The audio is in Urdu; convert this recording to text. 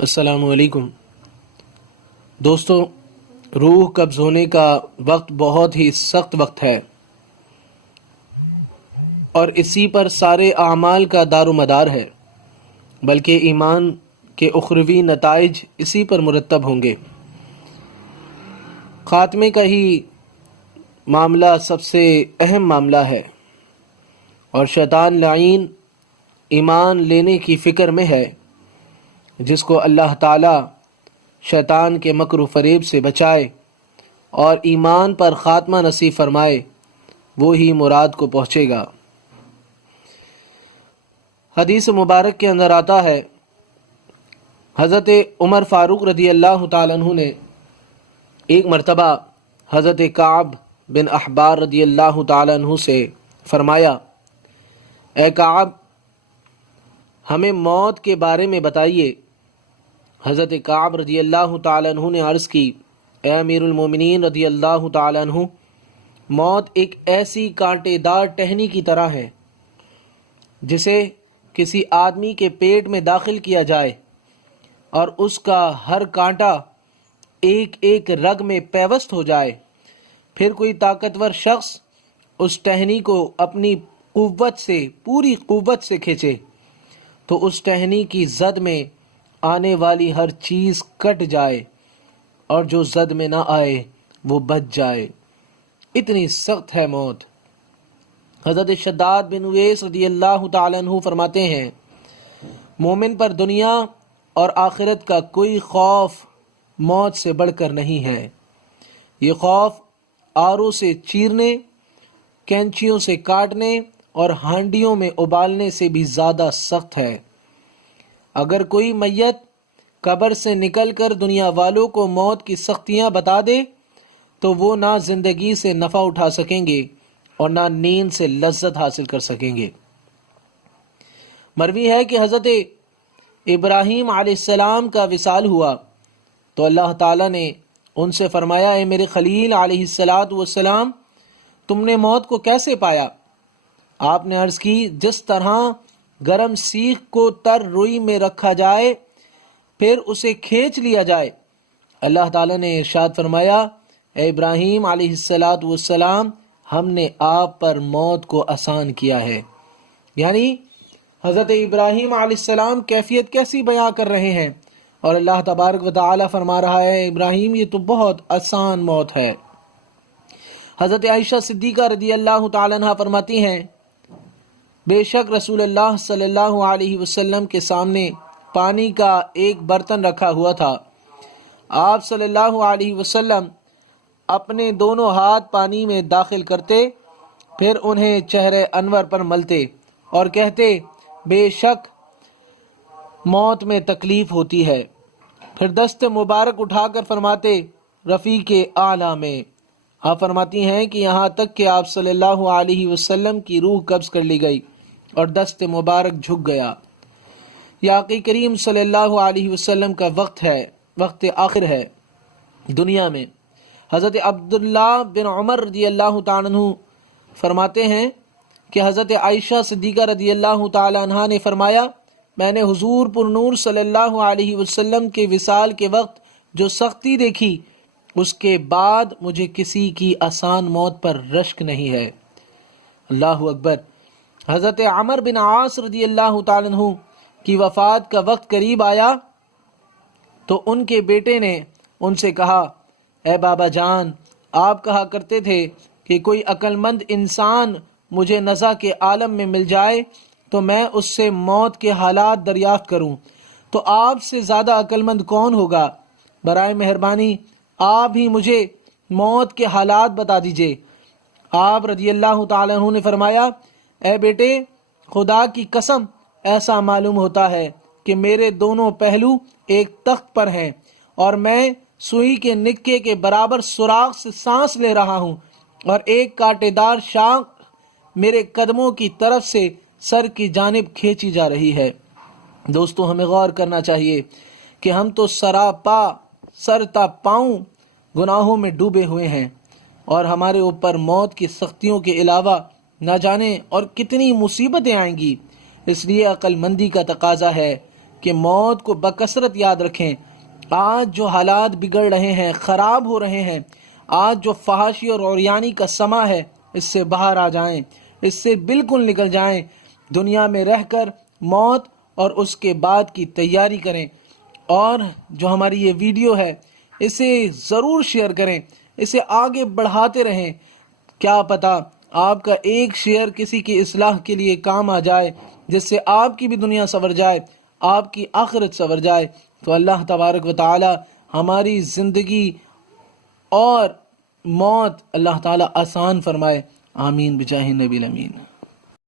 السلام علیکم دوستو، روح قبض ہونے کا وقت بہت ہی سخت وقت ہے اور اسی پر سارے اعمال کا دار و مدار ہے، بلکہ ایمان کے اخروی نتائج اسی پر مرتب ہوں گے۔ خاتمے کا ہی معاملہ سب سے اہم معاملہ ہے، اور شیطان لعین ایمان لینے کی فکر میں ہے۔ جس کو اللہ تعالی شیطان کے مکر و فریب سے بچائے اور ایمان پر خاتمہ نصیب فرمائے، وہی مراد کو پہنچے گا۔ حدیث مبارک کے اندر آتا ہے، حضرت عمر فاروق رضی اللہ تعالیٰ عنہ نے ایک مرتبہ حضرت کعب بن احبار رضی اللہ تعالیٰ عنہ سے فرمایا، اے کعب، ہمیں موت کے بارے میں بتائیے۔ حضرت کعب رضی اللہ تعالیٰ عنہ نے عرض کی، اے امیر المومنین رضی اللہ تعالیٰ عنہ، موت ایک ایسی کانٹے دار ٹہنی کی طرح ہے جسے کسی آدمی کے پیٹ میں داخل کیا جائے اور اس کا ہر کانٹا ایک ایک رگ میں پیوست ہو جائے، پھر کوئی طاقتور شخص اس ٹہنی کو اپنی قوت سے، پوری قوت سے کھینچے تو اس ٹہنی کی زد میں آنے والی ہر چیز کٹ جائے، اور جو زد میں نہ آئے وہ بچ جائے۔ اتنی سخت ہے موت۔ حضرت شداد بن اویس رضی اللہ تعالیٰ عنہ فرماتے ہیں، مومن پر دنیا اور آخرت کا کوئی خوف موت سے بڑھ کر نہیں ہے۔ یہ خوف آروں سے چیرنے، کینچیوں سے کاٹنے اور ہانڈیوں میں ابالنے سے بھی زیادہ سخت ہے۔ اگر کوئی میت قبر سے نکل کر دنیا والوں کو موت کی سختیاں بتا دے تو وہ نہ زندگی سے نفع اٹھا سکیں گے اور نہ نیند سے لذت حاصل کر سکیں گے۔ مروی ہے کہ حضرت ابراہیم علیہ السلام کا وصال ہوا تو اللہ تعالیٰ نے ان سے فرمایا، اے میرے خلیل علیہ السلام، تم نے موت کو کیسے پایا؟ آپ نے عرض کی، جس طرح گرم سیخ کو تر روئی میں رکھا جائے پھر اسے کھینچ لیا جائے۔ اللہ تعالیٰ نے ارشاد فرمایا، اے ابراہیم علیہ السلام، ہم نے آپ پر موت کو آسان کیا ہے۔ یعنی حضرت ابراہیم علیہ السلام کیفیت کیسی بیان کر رہے ہیں، اور اللہ تبارک و تعالیٰ فرما رہا ہے، ابراہیم یہ تو بہت آسان موت ہے۔ حضرت عائشہ صدیقہ رضی اللہ تعالیٰ عنہ فرماتی ہیں، بے شک رسول اللہ صلی اللہ علیہ وسلم کے سامنے پانی کا ایک برتن رکھا ہوا تھا۔ آپ صلی اللہ علیہ وسلم اپنے دونوں ہاتھ پانی میں داخل کرتے، پھر انہیں چہرے انور پر ملتے اور کہتے، بے شک موت میں تکلیف ہوتی ہے، پھر دست مبارک اٹھا کر فرماتے، رفیق اعلیٰ میں۔ آپ فرماتی ہیں کہ یہاں تک کہ آپ صلی اللہ علیہ وسلم کی روح قبض کر لی گئی اور دست مبارک جھک گیا۔ یہ آقی کریم صلی اللہ علیہ وسلم کا وقت آخر ہے دنیا میں۔ حضرت عبداللہ بن عمر رضی اللہ تعالیٰ عنہ فرماتے ہیں کہ حضرت عائشہ صدیقہ رضی اللہ تعالیٰ عنہ نے فرمایا، میں نے حضور پر نور صلی اللہ علیہ وسلم کے وصال کے وقت جو سختی دیکھی، اس کے بعد مجھے کسی کی آسان موت پر رشک نہیں ہے۔ اللہ اکبر۔ حضرت عمر بن عاص رضی اللہ تعالیٰ عنہ کی وفات کا وقت قریب آیا تو ان کے بیٹے نے ان سے کہا، اے بابا جان، آپ کہا کرتے تھے کہ کوئی عقل مند انسان مجھے نزع کے عالم میں مل جائے تو میں اس سے موت کے حالات دریافت کروں، تو آپ سے زیادہ عقل مند کون ہوگا؟ برائے مہربانی آپ ہی مجھے موت کے حالات بتا دیجئے۔ آپ رضی اللہ تعالیٰ عنہ نے فرمایا، اے بیٹے، خدا کی قسم ایسا معلوم ہوتا ہے کہ میرے دونوں پہلو ایک تخت پر ہیں اور میں سوئی کے نکے کے برابر سوراخ سے سانس لے رہا ہوں، اور ایک کانٹے دار شاخ میرے قدموں کی طرف سے سر کی جانب کھینچی جا رہی ہے۔ دوستو، ہمیں غور کرنا چاہیے کہ ہم تو سراپا سر تا پاؤں گناہوں میں ڈوبے ہوئے ہیں، اور ہمارے اوپر موت کی سختیوں کے علاوہ نہ جانے اور کتنی مصیبتیں آئیں گی۔ اس لیے عقل مندی کا تقاضا ہے کہ موت کو بکثرت یاد رکھیں۔ آج جو حالات بگڑ رہے ہیں، خراب ہو رہے ہیں، آج جو فحاشی اور عریانی کا سما ہے، اس سے باہر آ جائیں، اس سے بالکل نکل جائیں۔ دنیا میں رہ کر موت اور اس کے بعد کی تیاری کریں۔ اور جو ہماری یہ ویڈیو ہے اسے ضرور شیئر کریں، اسے آگے بڑھاتے رہیں۔ کیا پتہ آپ کا ایک شیئر کسی کی اصلاح کے لیے کام آ جائے، جس سے آپ کی بھی دنیا سنور جائے، آپ کی آخرت سنور جائے۔ تو اللہ تبارک و تعالی ہماری زندگی اور موت اللہ تعالی آسان فرمائے، آمین بجاہ نبی الامین۔